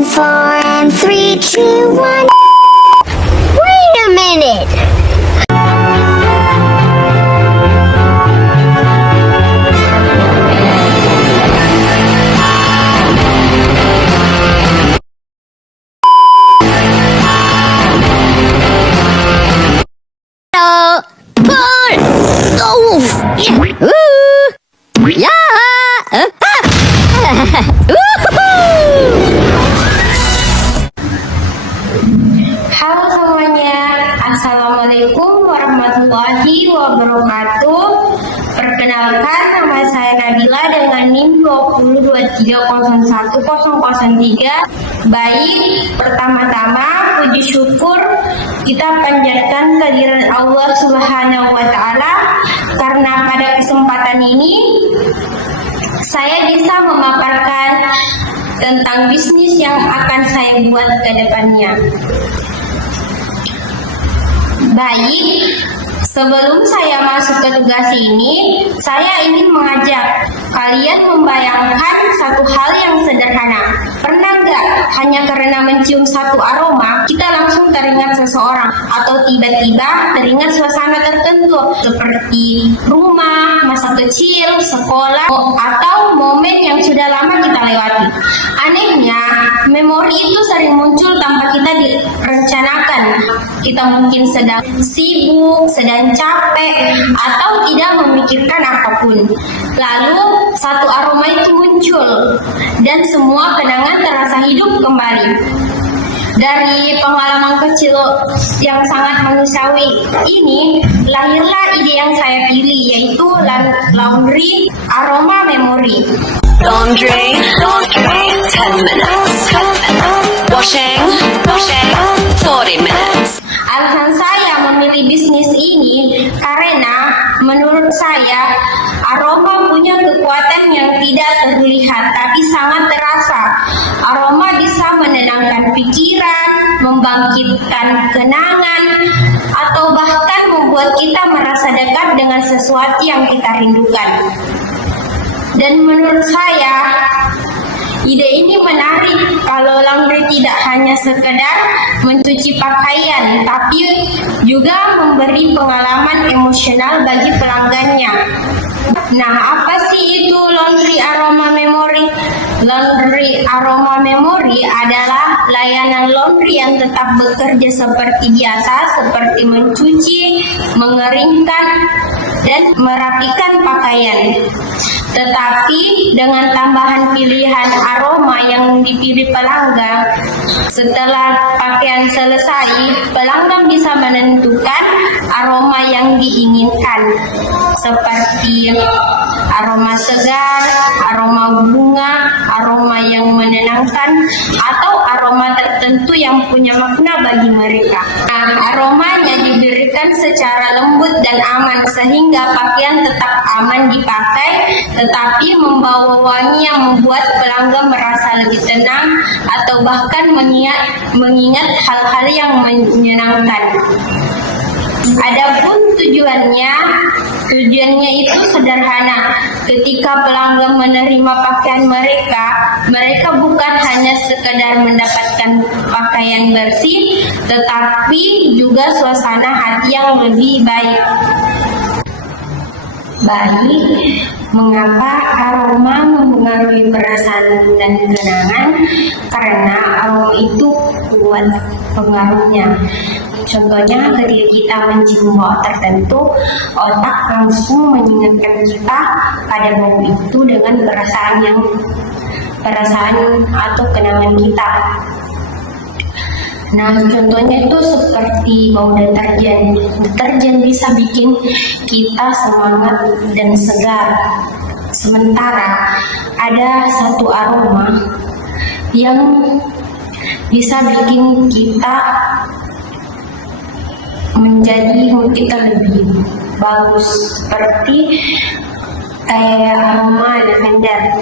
and 4 and 3, 2, 1. Wait a minute. Halo semuanya, Assalamualaikum warahmatullahi wabarakatuh. Perkenalkan, nama saya Nabila dengan NIM 2023010003. Baik, pertama-tama puji syukur kita panjatkan kehadirat Allah Subhanahu wa Ta'ala, karena pada kesempatan ini saya bisa memaparkan tentang bisnis yang akan saya buat ke depannya. Baik, sebelum saya masuk ke tugas ini, saya ingin mengajak kalian membayangkan satu hal yang sederhana. Pernah nggak hanya karena mencium satu aroma, kita langsung teringat seseorang, atau tiba-tiba teringat suasana tertentu seperti rumah, masa kecil, sekolah, atau momen yang sudah lama kita lewati. Anehnya, memori itu sering muncul tanpa kita direncanakan. Kita mungkin sedang sibuk, sedang capek, atau tidak memikirkan apapun. Lalu satu aroma itu muncul dan semua kenangan terasa hidup kembali. Dari pengalaman kecil yang sangat manusiawi ini, lahirlah ide yang saya pilih, yaitu laundry aroma memory. Laundry, 10 minutes. Washing, 40 minutes. Alasan saya memilih bisnis ini karena menurut saya aroma punya kekuatan yang tidak terlihat tapi sangat terasa. Aroma bisa menenangkan pikiran, membangkitkan kenangan, atau bahkan membuat kita merasa dekat dengan sesuatu yang kita rindukan. Dan menurut saya, ide ini menarik kalau laundry tidak hanya sekedar mencuci pakaian, tapi juga memberi pengalaman emosional bagi pelanggannya. Nah, apa sih itu laundry aroma memory? Laundry aroma memory adalah layanan laundry yang tetap bekerja seperti biasa, seperti mencuci, mengeringkan, dan merapikan pakaian. Tetapi dengan tambahan pilihan aroma yang dipilih pelanggan, setelah pakaian selesai, pelanggan bisa menentukan aroma yang diinginkan, seperti aroma segar, aroma bunga, aroma yang menenangkan, atau aroma tertentu yang punya makna bagi mereka. Nah, aromanya diberikan secara lembut dan aman sehingga pakaian tetap aman dipakai, tetapi membawa wangi yang membuat pelanggan merasa lebih tenang atau bahkan mengingat hal-hal yang menyenangkan. Adapun tujuannya itu sederhana. Ketika pelanggan menerima pakaian mereka bukan hanya sekedar mendapatkan pakaian bersih, tetapi juga suasana hati yang lebih baik. Baik, mengapa aroma mempengaruhi perasaan dan kenangan? Karena aroma itu kuat pengaruhnya. Contohnya, ketika kita mencium bau tertentu, otak langsung mengingatkan kita pada bau itu dengan perasaan atau kenangan kita. Nah, contohnya itu seperti bau deterjen. Deterjen bisa bikin kita semangat dan segar. Sementara ada satu aroma yang bisa bikin kita menjadi mood kita lebih bagus, seperti aroma lavender.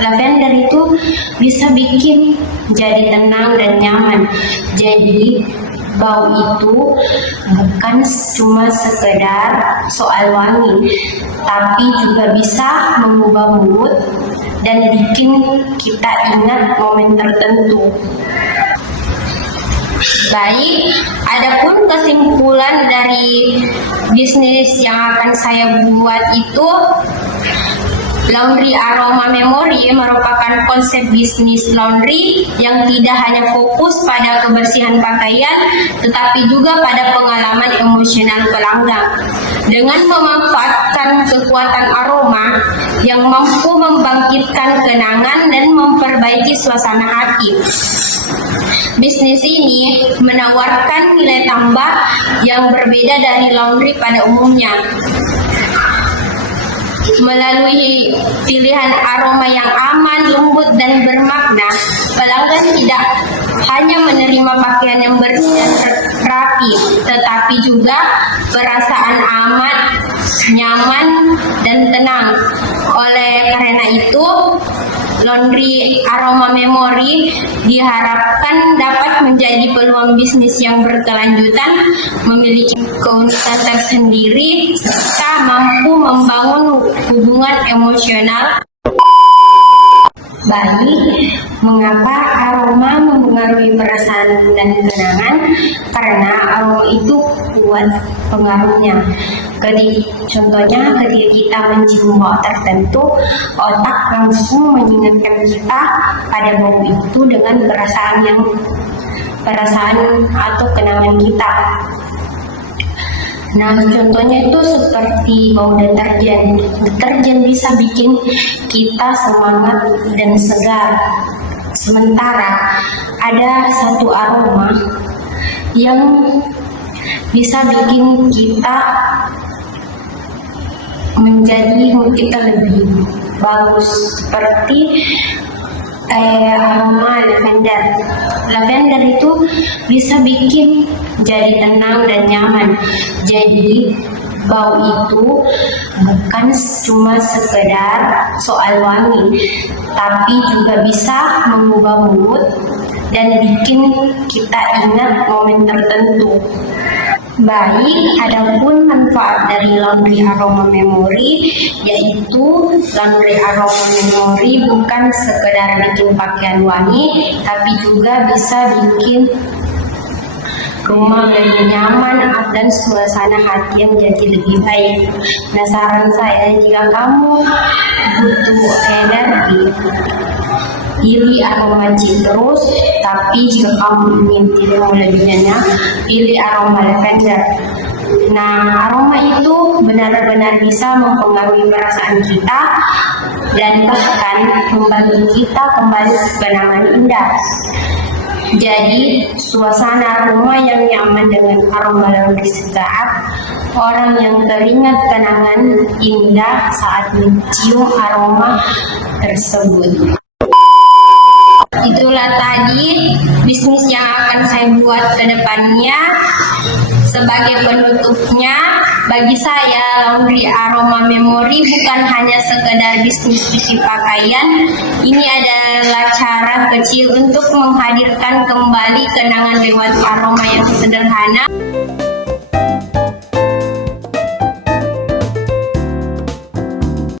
Lavender itu bisa bikin jadi tenang dan nyaman. Jadi bau itu bukan cuma sekedar soal wangi, tapi juga bisa mengubah mood dan bikin kita ingat momen tertentu. Baik, adapun kesimpulan dari bisnis yang akan saya buat itu, Laundry Aroma Memory merupakan konsep bisnis laundry yang tidak hanya fokus pada kebersihan pakaian, tetapi juga pada pengalaman emosional pelanggan. Dengan memanfaatkan kekuatan aroma yang mampu membangkitkan kenangan dan memperbaiki suasana hati. Bisnis ini menawarkan nilai tambah yang berbeda dari laundry pada umumnya. Melalui pilihan aroma yang aman, lembut, dan bermakna, pelanggan tidak hanya menerima pakaian yang bersih dan rapi, tetapi juga perasaan aman, nyaman, dan tenang. Oleh karena itu, Laundry Aroma Memory diharapkan dapat menjadi peluang bisnis yang berkelanjutan, memiliki keunikan tersendiri, serta mampu membangun hubungan emosional. Baik, mengapa aroma mempengaruhi perasaan dan kenangan? Karena aroma itu kuat pengaruhnya. Contohnya ketika kita mencium bau tertentu, otak langsung mengingatkan kita pada bau itu dengan perasaan atau kenangan kita. Nah, contohnya itu seperti bau deterjen. Deterjen bisa bikin kita semangat dan segar. Sementara ada satu aroma yang bisa bikin kita menjadi mood kita lebih bagus, seperti aroma lavender. Lavender itu bisa bikin jadi tenang dan nyaman. Jadi bau itu bukan cuma sekedar soal wangi, tapi juga bisa mengubah mood dan bikin kita ingat momen tertentu. Baik, adapun manfaat dari Laundry Aroma Memory, yaitu Laundry Aroma Memory bukan sekedar bikin pakaian wangi, tapi juga bisa bikin rumah lebih nyaman dan suasana hati yang jadi lebih baik. Nah, saran saya, jika kamu butuh energi, pilih aroma citrus, tapi jika kamu ingin tidak melebihinya, pilih aroma lavender. Nah, aroma itu benar-benar bisa mempengaruhi perasaan kita dan bahkan membantu kita kembali ke kenangan indah. Jadi, suasana rumah yang nyaman dengan aroma laundry segar, orang yang teringat kenangan indah saat mencium aroma tersebut. Itulah tadi bisnis yang akan saya buat ke depannya. Sebagai penutupnya, bagi saya Laundry Aroma Memory bukan hanya sekedar bisnis cuci pakaian. Ini adalah cara kecil untuk menghadirkan kembali kenangan lewat aroma yang sederhana.